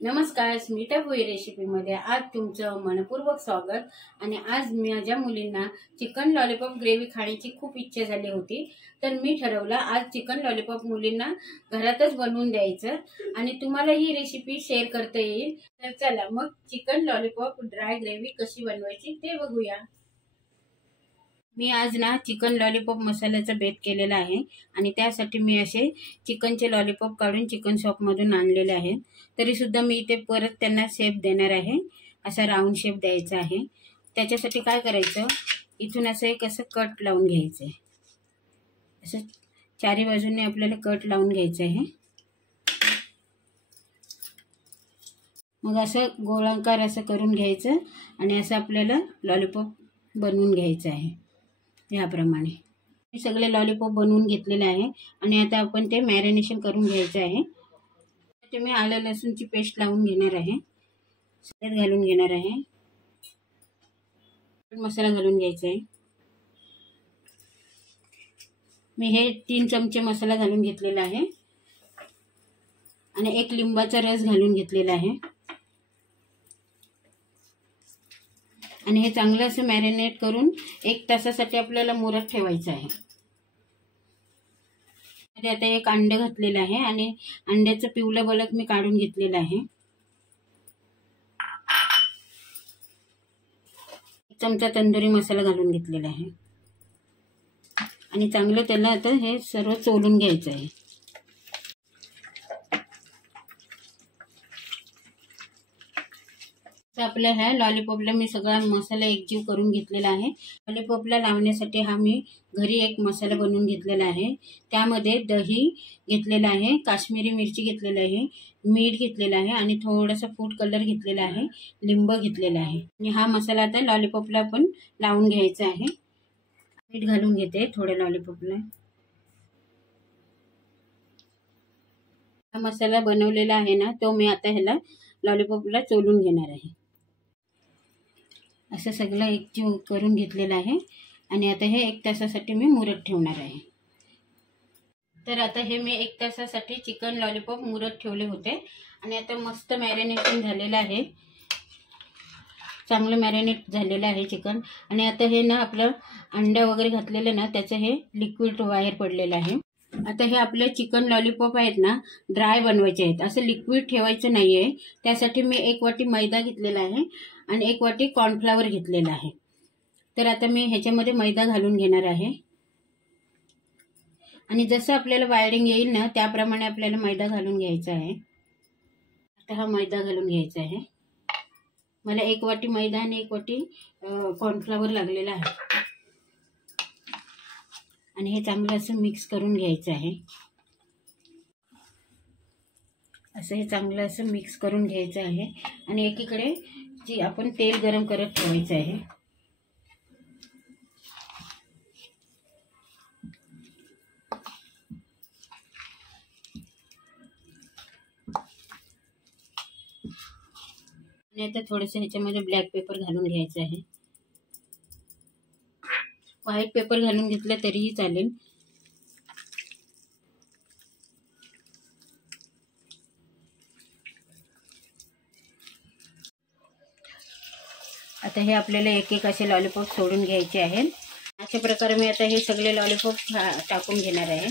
नमस्कार, स्मिता पोळी रेसिपीमध्ये आज तुमचं मनपूर्वक स्वागत। आणि आज माझ्या मुलींना चिकन लॉलीपॉप ग्रेव्ही खाण्याची खूप इच्छा झाली होती, तर मी ठरवलं आज चिकन लॉलीपॉप मुलींना घरातच बनवून द्यायचं आणि तुम्हाला ही रेसिपी शेअर करता येईल। तर चला मग चिकन लॉलीपॉप ड्राय ग्रेव्ही कशी बनवायची ते बघूया। मी आज ना चिकन लॉलीपॉप मसाल्याचा बेत केलेला आहे आणि त्यासाठी मी असे चिकनचे लॉलीपॉप काढून चिकन शॉप मधून आणलेले आहेत। तरी सुद्धा मी इथे परत त्यांना शेप देणार आहे, असा राऊंड शेप द्यायचा आहे। त्याच्यासाठी काय करायचं, इथून असं एक असं कट लावून घ्यायचं आहे, असं चारी बाजूने आपल्याला कट लावून घ्यायचं आहे। मग असं गोलाकार असं करून घ्यायचं आणि असं आपल्याला लॉलीपॉप बनवून घ्यायचं आहे। याप्रमाणे हे सगळे लॉलीपॉप बनवून घेतलेले आहे आणि आता आपण ते मॅरिनेशन करून घ्यायचं आहे। ते मी आलं लसूणची पेस्ट लावून घेणार आहे, सगळ्यात घालून घेणार आहे, मसाला घालून घ्यायचा आहे। मी हे 3 चमचे मसाला घालून घेतलेला आहे आणि 1 लिंबाचा रस घालून घेतलेला आहे आणि हे चांगलं असं मॅरिनेट करून 1 तासासाठी आपल्याला मुरत ठेवायचं आहे। आता 1 अंडे घातलेलं आहे आणि अंड्याचं पिवळं बलक मी काढून घेतलेलं आहे। 1 चमचा तंदुरी मसाला घालून घेतलेला आहे आणि चांगलं त्याला आता हे सर्व चोळून घ्यायचं आहे। आपल्या ह्या लॉलीपॉपला मी सगळा मसाला एकजीव करून घेतलेला आहे। लॉलीपॉपला लावण्यासाठी हा मी घरी एक मसाला बनवून घेतलेला आहे। त्यामध्ये दही घेतलेला आहे, काश्मीरी मिरची घेतलेली आहे, मीठ घेतलेलं आहे आणि थोडासा फूड कलर घेतलेला आहे, लिंब घेतलेला आहे आणि हा मसाला आता लॉलीपॉपला आपण लावून घ्यायचा आहे। मीठ घालून घेते थोडे लॉलीपॉपला। हा मसाला बनवलेला आहे ना, तो मी आता ह्याला लॉलीपॉपला चोळून घेणार आहे। असं सगळं एकजीव करून घेतलेलं आहे आणि आता हे 1 तासासाठी मी मुरत ठेवणार आहे। तर आता हे मी 1 तासासाठी चिकन लॉलीपॉप मुरत ठेवले होते आणि आता मस्त मॅरिनेशन झालेलं आहे, चांगलं मॅरिनेट झालेलं आहे चिकन। आणि आता हे ना आपलं अंडा वगैरे घातलेलं ना, त्याचं हे लिक्विड बाहेर पडलेलं आहे। आता हे आपले चिकन लॉलीपॉप आहेत ना, ड्राय बनवायचे आहेत, असं लिक्विड ठेवायचं नाहीये। त्यासाठी मी 1 वाटी मैदा घेतलेला आहे आणि 1 वाटी कॉर्नफ्लॉवर घेतलेला आहे। तर आता मी ह्याच्यामध्ये मैदा घालून घेणार आहे आणि जसं आपल्याला बाइंडिंग येईल ना, त्याप्रमाणे आपल्याला मैदा घालून घ्यायचा आहे। आता हा मैदा घालून घ्यायचा आहे। मला 1 वाटी मैदा आणि 1 वाटी कॉर्नफ्लॉवर लागलेला आहे आणि हे चांगलं असं मिक्स करून घ्यायचं आहे। असं हे चांगलं असं मिक्स करून घ्यायचं आहे आणि एकीकडे जी आपण तेल गरम करत ठेवायचं आहे। आणि आता थोडंसं ह्याच्यामध्ये ब्लॅक पेपर घालून घ्यायचं आहे। व्हाईट पेपर घालून घेतलं तरीही चालेल। आता हे आपल्याला एक एक असे लॉलीपॉप सोडून घ्यायचे आहेत। अशा प्रकारे मी आता हे सगळे लॉलीपॉप टाकून घेणार आहे।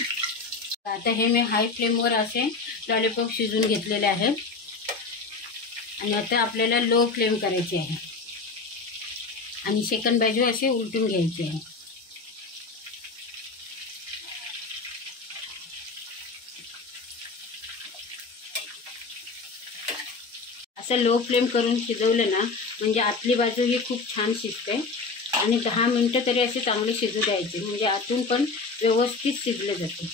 आता हे मी हाय फ्लेमवर असे लॉलीपॉप शिजून घेतलेले आहेत आणि आता आपल्याला लो फ्लेम करायची आहे आणि सेकंड बाजू असे उलटून घ्यायचे आहे। असं लो फ्लेम करून शिजवलं ना, म्हणजे आतली बाजू ही खूप छान शिजते आणि 10 मिनिटं तरी असे चांगले शिजू द्यायचे, म्हणजे आतून पण व्यवस्थित शिजले जाते।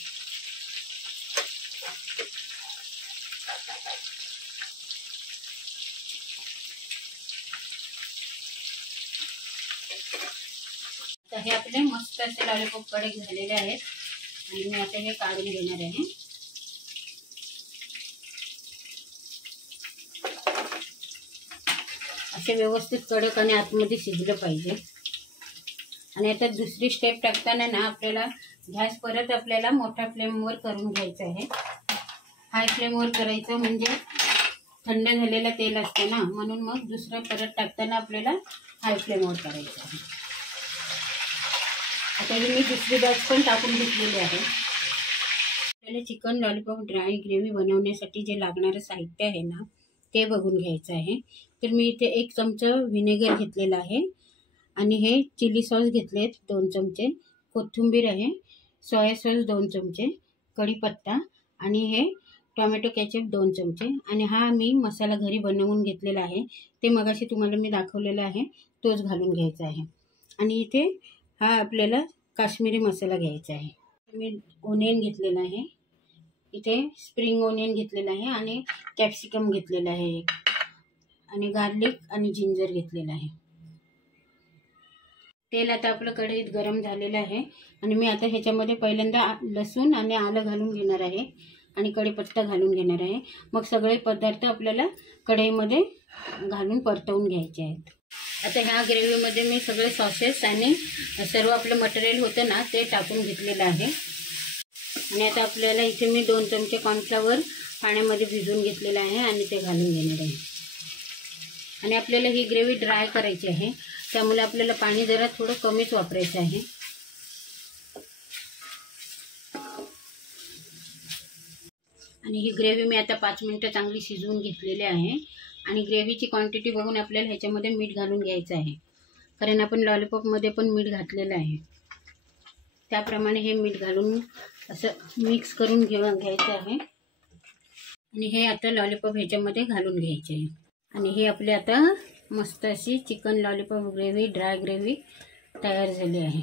आता हे आपले मस्त असे लॉलीपॉप कडक झालेले आहेत आणि मी आता हे काढून घेणार आहे। असे व्यवस्थित कडक आणि आतमध्ये शिजलं पाहिजे। आणि आता दुसरी स्टेप टाकताना ना, आपल्याला गॅस परत आपल्याला मोठ्या फ्लेमवर करून घ्यायचा आहे। हाय फ्लेमवर करायचं म्हणजे थंड झालेलं तेल असतं ना, म्हणून मग दुसरं परत टाकताना आपल्याला हाय फ्लेमवर करायचं आहे. आता ही मी दुसरी बॅच पण टाकून घेतलेली आहे. आपल्याला चिकन लॉलीपॉप ड्राय ग्रेव्ही बनवण्यासाठी जे लागणारं साहित्य आहे ना, ते बघून घ्यायचं आहे. तर मी इथे 1 चमचा व्हिनेगर घेतलेला आहे आणि हे चिली सॉस घेतलेत 2 चमचे, कोथिंबीर आहे, सोया सॉस 2 चमचे, कढीपत्ता आणि हे टोमॅटो केचप 2 चमचे आणि हा मी मसाला घरी बनवून घेतलेला आहे. ते मगाशी तुम्हाला मी दाखवलेला आहे, तोच घालून घ्यायचा आहे. आणि इथे हा आपल्याला काश्मीरी मसाला घ्यायचा आहे. मी ओनियन घेतलेला आहे, इथे स्प्रिंग ओनियन घेतलेला आहे आणि कॅप्सिकम घेतलेला आहे आणि गार्लिक आणि जिंजर घेतलेला आहे. तेल आता आपलं कढईत गरम झालेलं आहे आणि मी आता ह्याच्यामध्ये पहिल्यांदा लसूण आणि आलं घालून घेणार आहे आणि कढीपत्ता घालून घेणार आहे. मग सगळे पदार्थ आपल्याला कढईमध्ये घालून परतवून घ्यायचे आहेत. आता ह्या ग्रेव्हीमध्ये मी सगळे सॉसेस आणि सर्व आपलं मटेरियल होतं ना, ते टाकून घेतलेलं आहे. आणि आता आपल्याला इथे मी 2 चमचे कॉर्नफ्लॉवर पाण्यामध्ये भिजवून घेतलेलं आहे आणि ते घालून घेणार आहे. आणि आपल्याला ही ग्रेव्ही ड्राय करायची आहे, त्यामुळे आपल्याला पाणी जरा थोडं कमीच वापरायचं आहे. आणि ही ग्रेव्ही मी आता 5 मिनिटं चांगली शिजवून घेतलेली आहे. आणि ग्रेव्हीची क्वांटिटी बघून आपल्याला ह्याच्यामध्ये मीठ घालून घ्यायचं आहे, कारण आपण लॉलीपॉपमध्ये पण मीठ घातलेलं आहे. त्याप्रमाणे हे मीठ घालून असं मिक्स करून घ्यायचं आहे. आणि हे आता लॉलीपॉप ह्याच्यामध्ये घालून घ्यायचे आहे. आणि हे आपले आता मस्त अशी chicken lollipop gravy, dry gravy तयार झाली आहे.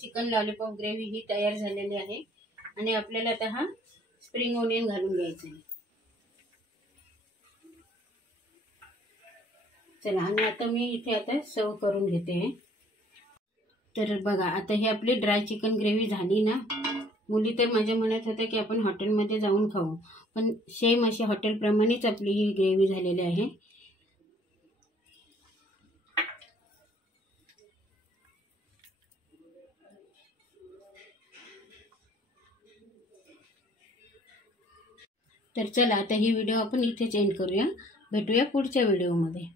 चिकन लॉलीपॉप ग्रेव्ही ही तयार झालेली आहे. आणि आपल्याला आता हा स्प्रिंग ओनियन घालून घ्यायचा आहे. चला, आणि आता मी इथे आता सर्व करून घेते. तर बघा, आता ही आपली ड्राय चिकन ग्रेव्ही झाली ना. मुली तर माझ्या म्हणत होत्या की आपण हॉटेलमध्ये जाऊन खाऊ, पण सेम अशी हॉटेलप्रमाणेच आपली ही ग्रेव्ही झालेली आहे. तर चला, आता ही व्हिडिओ आपण इथेच एंड करूया. भेटूया पुढच्या व्हिडिओमध्ये.